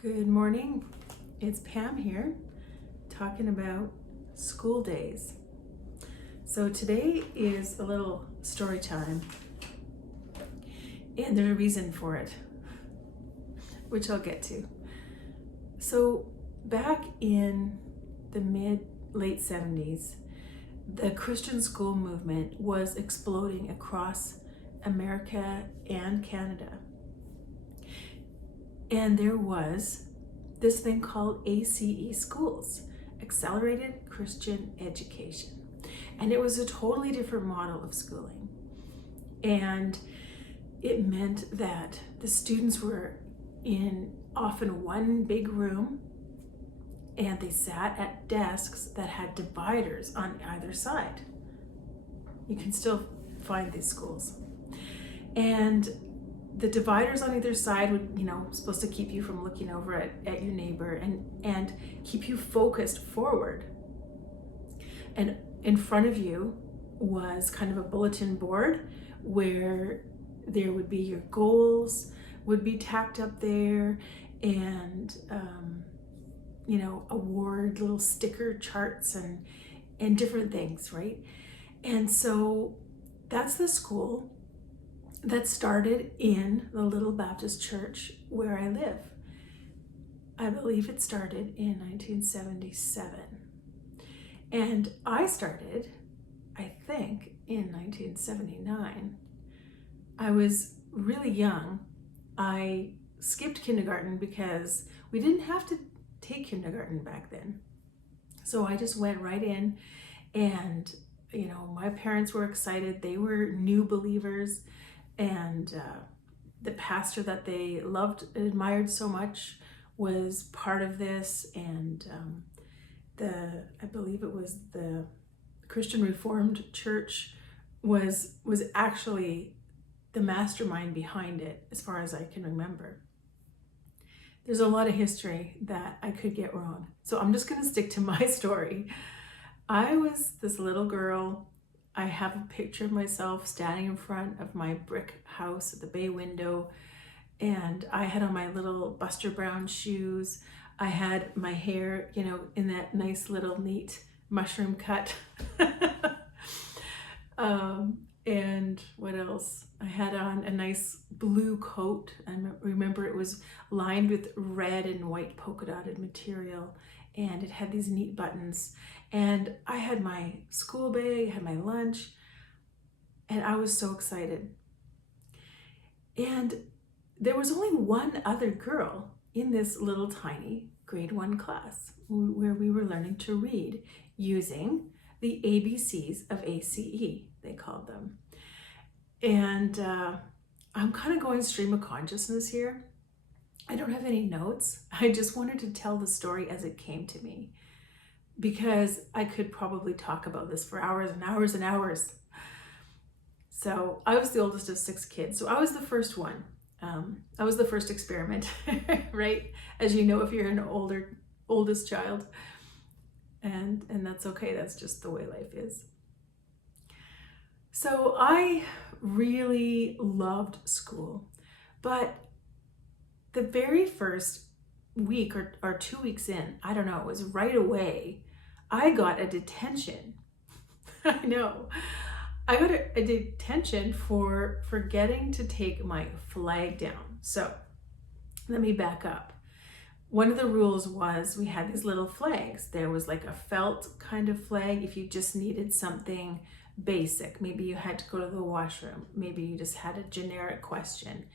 Good morning. It's Pam here talking about school days. So today is a little story time, and there's a reason for it, which I'll get to. So back in the late 70s, the Christian school movement was exploding across America and Canada. And there was this thing called A.C.E. schools, Accelerated Christian Education. And it was a totally different model of schooling. And it meant that the students were in often one big room, and they sat at desks that had dividers on either side. You can still find these schools. And the dividers on either side would, supposed to keep you from looking over at your neighbor and keep you focused forward. And in front of you was kind of a bulletin board where there would be your goals would be tacked up there, and award little sticker charts and different things, right? And so that's the school that started in the little Baptist church where I live. I believe it started in 1977. And I started, I think, in 1979. I was really young. I skipped kindergarten because we didn't have to take kindergarten back then. So I just went right in, and, my parents were excited. They were new believers. And the pastor that they loved and admired so much was part of this. And I believe it was the Christian Reformed Church was actually the mastermind behind it, as far as I can remember. There's a lot of history that I could get wrong, so I'm just going to stick to my story. I was this little girl. I have a picture of myself standing in front of my brick house at the bay window, and I had on my little Buster Brown shoes. I had my hair, in that nice little neat mushroom cut. And what else? I had on a nice blue coat. I remember it was lined with red and white polka dotted material, and it had these neat buttons. And I had my school bag, had my lunch, and I was so excited. And there was only one other girl in this little tiny grade 1 class where we were learning to read using the ABCs of A.C.E., they called them. And I'm kind of going stream of consciousness here. I don't have any notes. I just wanted to tell the story as it came to me, because I could probably talk about this for hours and hours and hours. So I was the oldest of 6 kids. So I was the first one. I was the first experiment, right? As you know, if you're an oldest child, and that's okay. That's just the way life is. So I really loved school, but the very first week or 2 weeks in, I don't know, it was right away, I got a detention. I know. I got a detention for forgetting to take my flag down. So let me back up. One of the rules was we had these little flags. There was like a felt kind of flag if you just needed something basic. Maybe you had to go to the washroom. Maybe you just had a generic question.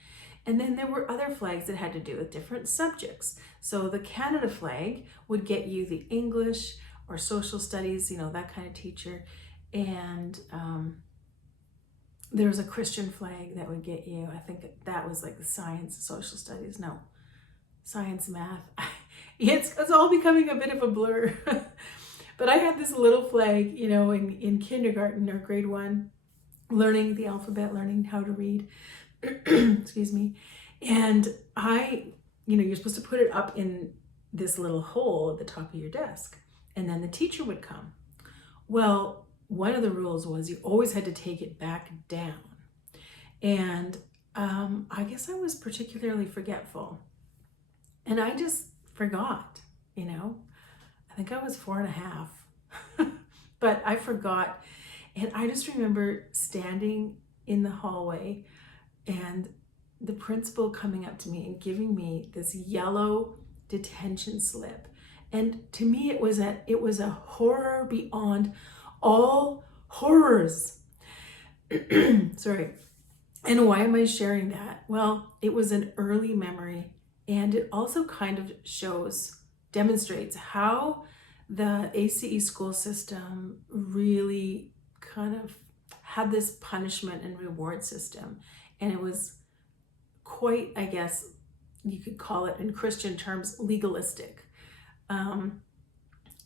And then there were other flags that had to do with different subjects. So the Canada flag would get you the English or social studies, that kind of teacher. And there was a Christian flag that would get you, I think that was like the science, social studies, no, science, math. It's all becoming a bit of a blur. But I had this little flag, in kindergarten or grade 1, learning the alphabet, learning how to read, excuse me. And you're supposed to put it up in this little hole at the top of your desk, and then the teacher would come. Well, one of the rules was you always had to take it back down. And I guess I was particularly forgetful. And I just forgot, you know. I think I was 4.5, but I forgot. And I just remember standing in the hallway and the principal coming up to me and giving me this yellow detention slip. And to me, it was a horror beyond all horrors. Sorry. And why am I sharing that? Well, it was an early memory, and it also kind of demonstrates how the A.C.E. school system really kind of had this punishment and reward system. And it was quite, I guess you could call it in Christian terms, legalistic.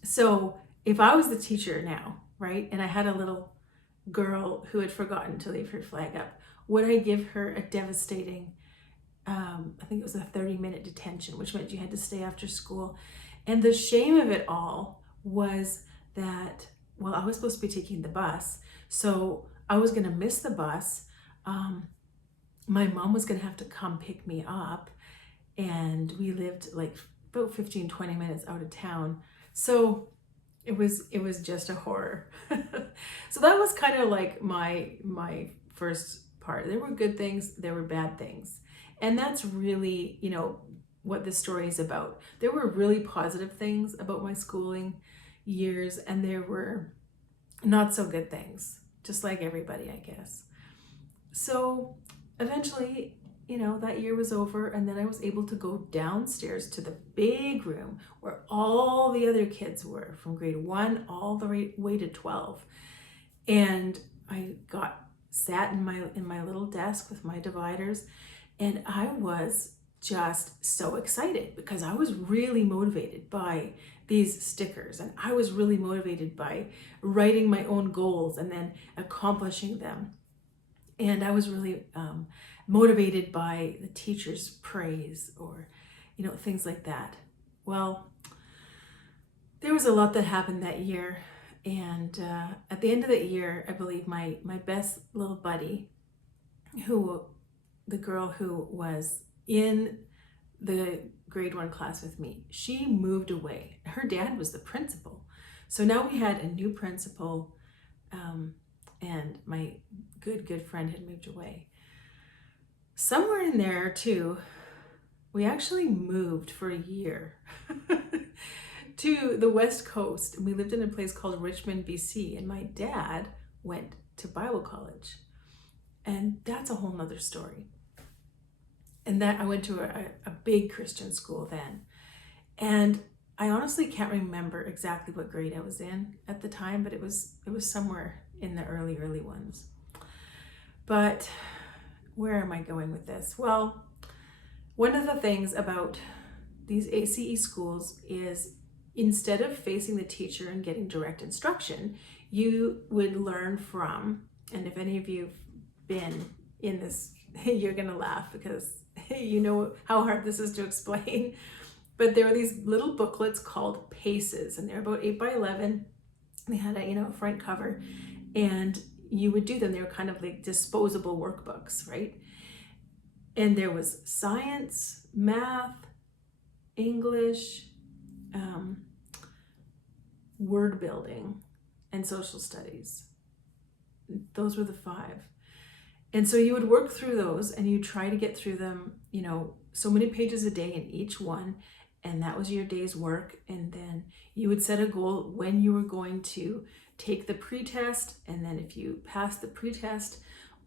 So if I was the teacher now, right, and I had a little girl who had forgotten to leave her flag up, would I give her a devastating, I think it was a 30-minute detention, which meant you had to stay after school. And the shame of it all was that, well, I was supposed to be taking the bus, so I was going to miss the bus. My mom was going to have to come pick me up, and we lived like about 15-20 minutes out of town. So it was just a horror. So that was kind of like my first part. There were good things, there were bad things. And that's really, what this story is about. There were really positive things about my schooling years, and there were not so good things, just like everybody, I guess. So eventually, that year was over, and then I was able to go downstairs to the big room where all the other kids were from grade 1 all the way to 12. And I sat in my little desk with my dividers, and I was just so excited because I was really motivated by these stickers, and I was really motivated by writing my own goals and then accomplishing them. And I was really motivated by the teacher's praise or, things like that. Well, there was a lot that happened that year. And at the end of that year, I believe my best little buddy, the girl who was in the grade 1 class with me, she moved away. Her dad was the principal. So now we had a new principal, and my good friend had moved away. Somewhere in there too, we actually moved for a year to the West Coast, and we lived in a place called Richmond, BC, and my dad went to Bible college. And that's a whole nother story. And that I went to a big Christian school then. And I honestly can't remember exactly what grade I was in at the time, but it was somewhere in the early ones. But where am I going with this? Well, one of the things about these A.C.E. schools is instead of facing the teacher and getting direct instruction, you would learn from, and if any of you've been in this, you're going to laugh because you know how hard this is to explain. But there are these little booklets called PACEs, and they're about 8 by 11. They had a front cover, and you would do them. They were kind of like disposable workbooks, right? And there was science, math, English, word building, and social studies. Those were the 5. And so you would work through those, and you try to get through them, so many pages a day in each one. And that was your day's work. And then you would set a goal when you were going to take the pretest. And then if you passed the pretest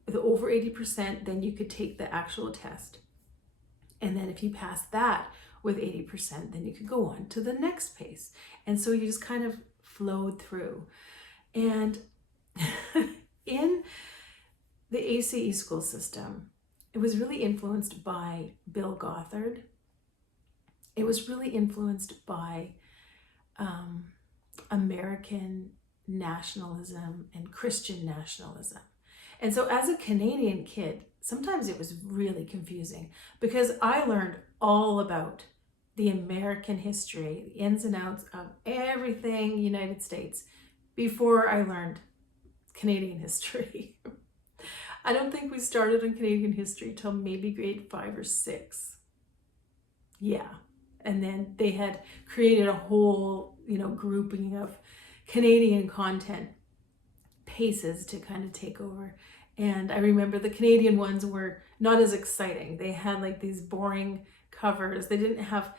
with over 80%, then you could take the actual test. And then if you passed that with 80%, then you could go on to the next pace. And so you just kind of flowed through. And in the A.C.E. school system, it was really influenced by Bill Gothard. It was really influenced by American nationalism and Christian nationalism. And so as a Canadian kid, sometimes it was really confusing because I learned all about the American history, the ins and outs of everything United States before I learned Canadian history. I don't think we started on Canadian history till maybe grade 5 or 6. Yeah. And then they had created a whole, grouping of Canadian content paces to kind of take over. And I remember the Canadian ones were not as exciting. They had like these boring covers. They didn't have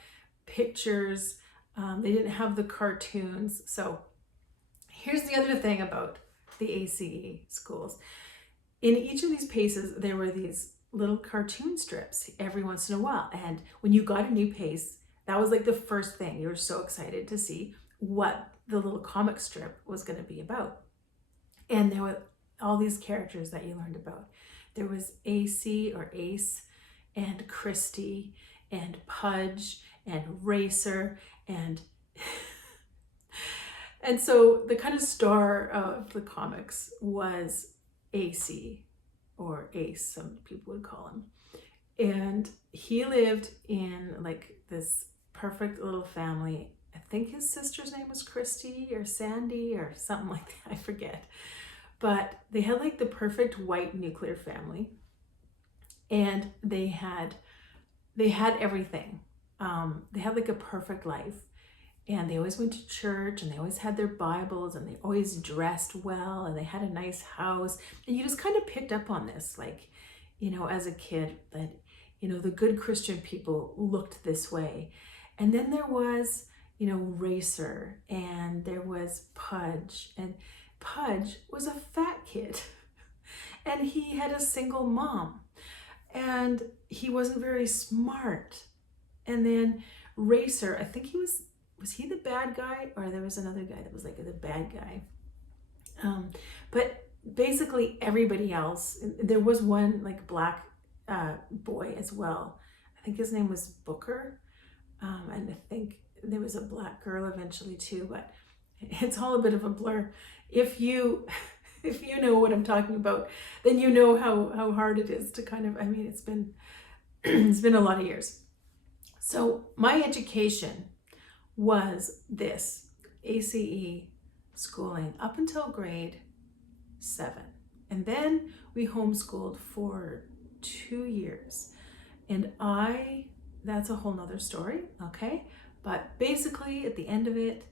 pictures. They didn't have the cartoons. So here's the other thing about the A.C.E. schools. In each of these paces, there were these little cartoon strips every once in a while. And when you got a new pace, that was like the first thing. You were so excited to see what the little comic strip was going to be about. And there were all these characters that you learned about. There was A.C. or Ace and Christy and Pudge and Racer and and so the kind of star of the comics was A.C. or Ace, some people would call him. And he lived in like this perfect little family. I think his sister's name was Christy or Sandy or something like that. I forget. But they had like the perfect white nuclear family. And they had everything. They had like a perfect life. And they always went to church, and they always had their Bibles, and they always dressed well, and they had a nice house. And you just kind of picked up on this, like, as a kid, that, the good Christian people looked this way. And then there was, Racer, and there was Pudge, and Pudge was a fat kid, and he had a single mom, and he wasn't very smart. And then Racer, I think was he the bad guy, or there was another guy that was like the bad guy? But basically everybody else, there was one like black boy as well. I think his name was Booker. And I think there was a black girl eventually too, but it's all a bit of a blur. If you know what I'm talking about, then you know how hard it is to kind of, it's been a lot of years. So my education was this A.C.E. schooling up until grade 7. And then we homeschooled for 2 years. And that's a whole nother story, okay? But basically at the end of it,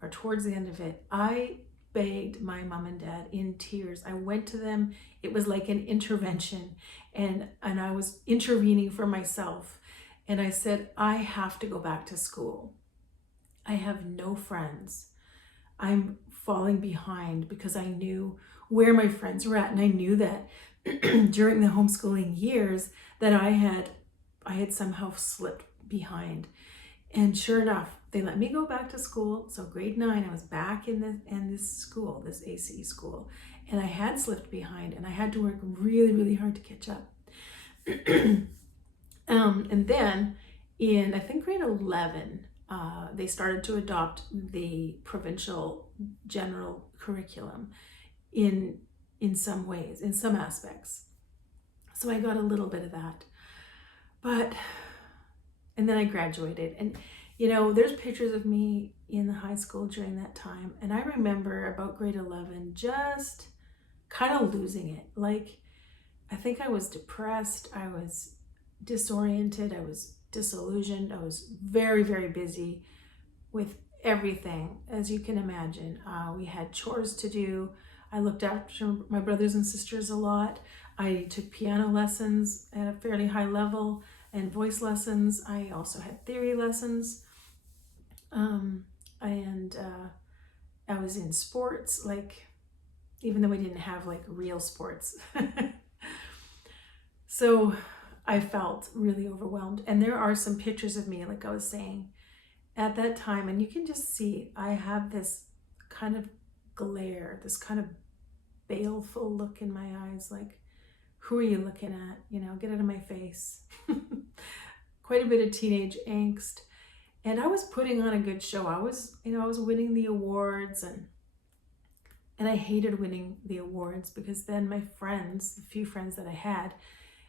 or towards the end of it, I begged my mom and dad in tears. I went to them. It was like an intervention, and I was intervening for myself. And I said, I have to go back to school. I have no friends. I'm falling behind, because I knew where my friends were at. And I knew that during the homeschooling years that I had somehow slipped behind. And sure enough, they let me go back to school. So grade 9, I was back in this school, this A.C.E. school. And I had slipped behind, and I had to work really, really hard to catch up. And then in, I think, grade 11, they started to adopt the provincial general curriculum in some ways, in some aspects. So I got a little bit of that. And then I graduated, and there's pictures of me in the high school during that time. And I remember about grade 11, just kind of losing it. Like, I think I was depressed. I was disoriented. I was disillusioned. I was very, very busy with everything, as you can imagine. We had chores to do. I looked after my brothers and sisters a lot. I took piano lessons at a fairly high level and voice lessons. I also had theory lessons. And I was in sports, like, even though we didn't have like real sports. So I felt really overwhelmed. And there are some pictures of me, like I was saying, at that time, and you can just see I have this kind of glare, this kind of baleful look in my eyes, like, who are you looking at? Get out of my face. Quite a bit of teenage angst. And I was putting on a good show. I was winning the awards, and I hated winning the awards, because then my friends, the few friends that I had,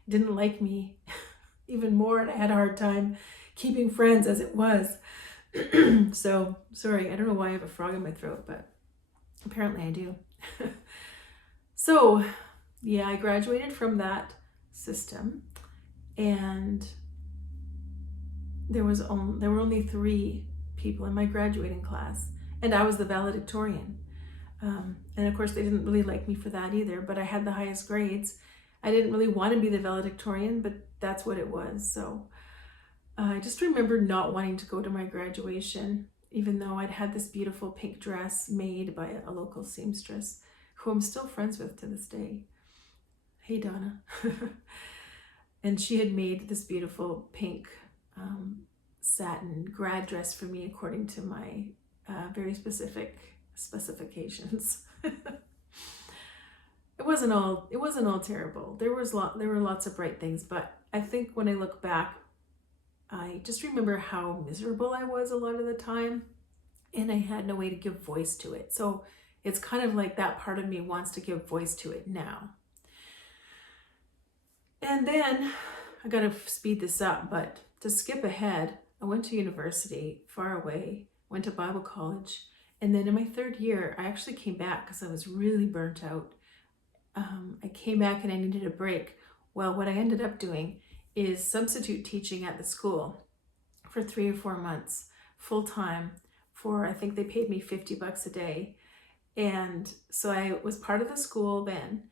didn't like me even more, and I had a hard time keeping friends as it was. So, sorry, I don't know why I have a frog in my throat, but apparently I do. So, yeah, I graduated from that system, and there were only 3 people in my graduating class, and I was the valedictorian. And of course, they didn't really like me for that either, but I had the highest grades. I didn't really want to be the valedictorian, but that's what it was. So I just remember not wanting to go to my graduation, even though I'd had this beautiful pink dress made by a local seamstress who I'm still friends with to this day. Hey, Donna. And she had made this beautiful pink satin grad dress for me according to my very specific specifications. It wasn't all terrible. There were lots of bright things, but I think when I look back, I just remember how miserable I was a lot of the time, and I had no way to give voice to it. So it's kind of like that part of me wants to give voice to it now. And then I gotta speed this up, but to skip ahead, I went to university far away, went to Bible college, and then in my 3rd year, I actually came back because I was really burnt out. I came back and I needed a break. Well, what I ended up doing is substitute teaching at the school for 3 or 4 months, full time, for I think they paid me $50 a day. And so I was part of the school then.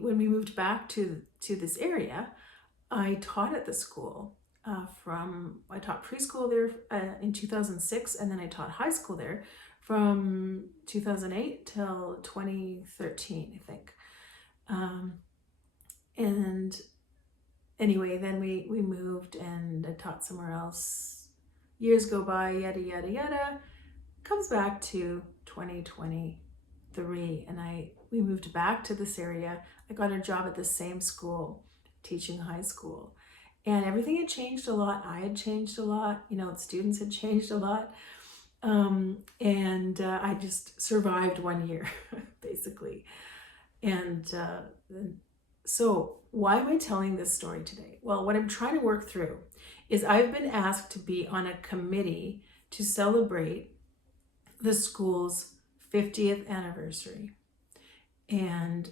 When we moved back to this area, I taught at the school. I taught preschool there in 2006, and then I taught high school there from 2008 till 2013, I think. And anyway, then we moved and I taught somewhere else. Years go by, yada, yada, yada. Comes back to 2023, and we moved back to this area. I got a job at the same school, teaching high school. And everything had changed a lot. I had changed a lot. The students had changed a lot. And I just survived 1 year, basically. And so why am I telling this story today? Well, what I'm trying to work through is I've been asked to be on a committee to celebrate the school's 50th anniversary. And,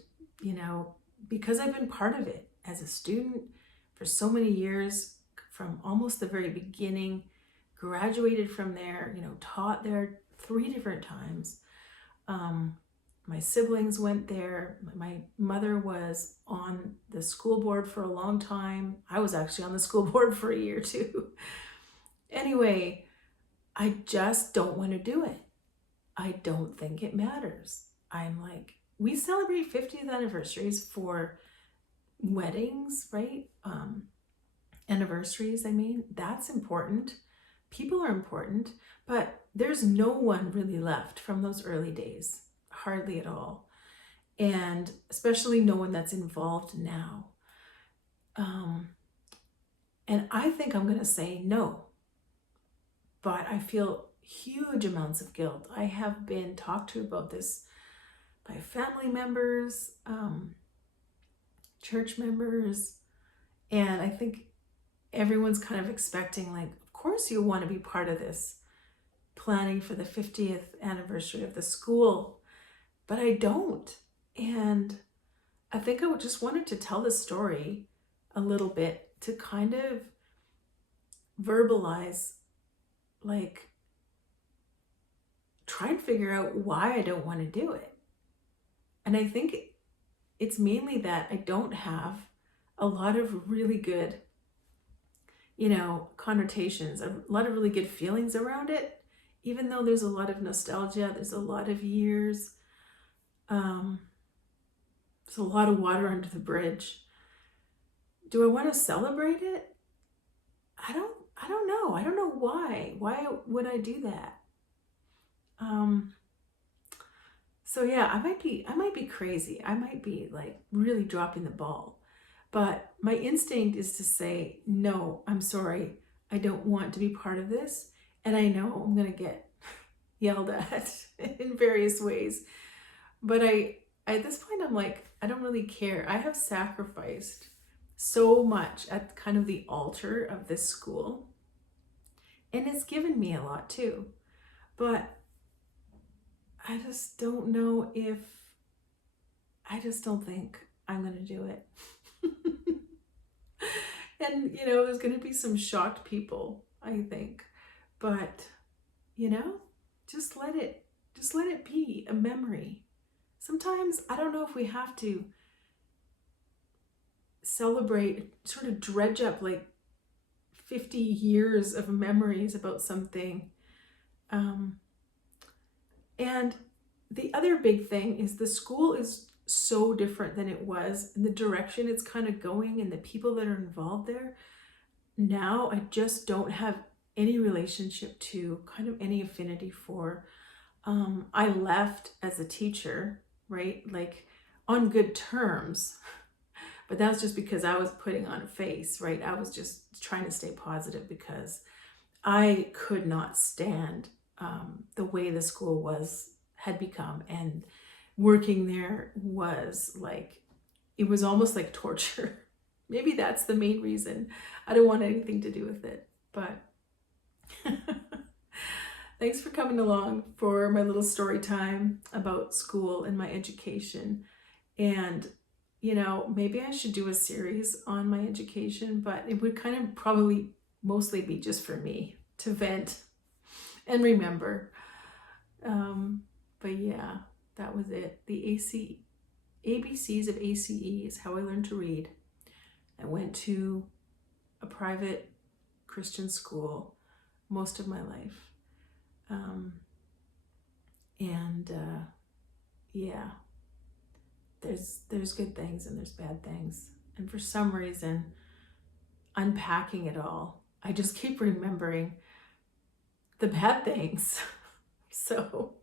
because I've been part of it as a student for so many years, from almost the very beginning, graduated from there, taught there 3 different times. My siblings went there. My mother was on the school board for a long time. I was actually on the school board for a year too. Anyway, I just don't want to do it. I don't think it matters. I'm like, we celebrate 50th anniversaries for weddings, right? Anniversaries, that's important. People are important, but there's no one really left from those early days, hardly at all. And especially no one that's involved now. And I think I'm going to say no, but I feel huge amounts of guilt. I have been talked to about this by family members, church members, and I think everyone's kind of expecting, like, of course you want to be part of this, planning for the 50th anniversary of the school, but I don't. And I think I just wanted to tell the story a little bit to kind of verbalize, like, try and figure out why I don't want to do it. And I think it's mainly that I don't have a lot of really good, connotations, a lot of really good feelings around it, even though there's a lot of nostalgia, there's a lot of years, there's a lot of water under the bridge. Do I want to celebrate it? I don't know. I don't know why. Why would I do that? So yeah, I might be crazy. I might be like really dropping the ball. But my instinct is to say, no, I'm sorry. I don't want to be part of this. And I know I'm going to get yelled at in various ways. But at this point, I'm like, I don't really care. I have sacrificed so much at kind of the altar of this school. And it's given me a lot too. But I just don't know I just don't think I'm going to do it. And, there's going to be some shocked people, I think. But, just let it be a memory. Sometimes, I don't know if we have to celebrate, sort of dredge up like 50 years of memories about something. And the other big thing is the school is so different than it was, and the direction it's kind of going and the people that are involved there. Now I just don't have any relationship to, kind of any affinity for. I left as a teacher, right? Like on good terms, but that was just because I was putting on a face, right? I was just trying to stay positive because I could not stand the way the school had become, and working there was like, it was almost like torture. Maybe that's the main reason. I don't want anything to do with it, but thanks for coming along for my little story time about school and my education. And, maybe I should do a series on my education, but it would kind of probably mostly be just for me to vent and remember. But yeah, that was it. The ABCs of A.C.E. is how I learned to read. I went to a private Christian school most of my life. Yeah, there's good things and there's bad things. And for some reason, unpacking it all, I just keep remembering the bad things. So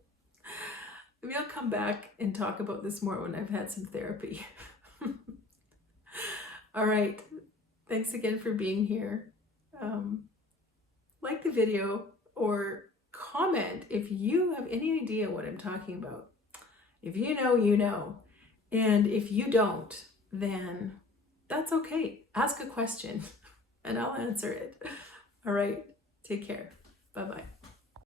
maybe I'll come back and talk about this more when I've had some therapy. All right. Thanks again for being here. Like the video or comment if you have any idea what I'm talking about. If you know, you know. And if you don't, then that's okay. Ask a question and I'll answer it. All right. Take care. Bye-bye.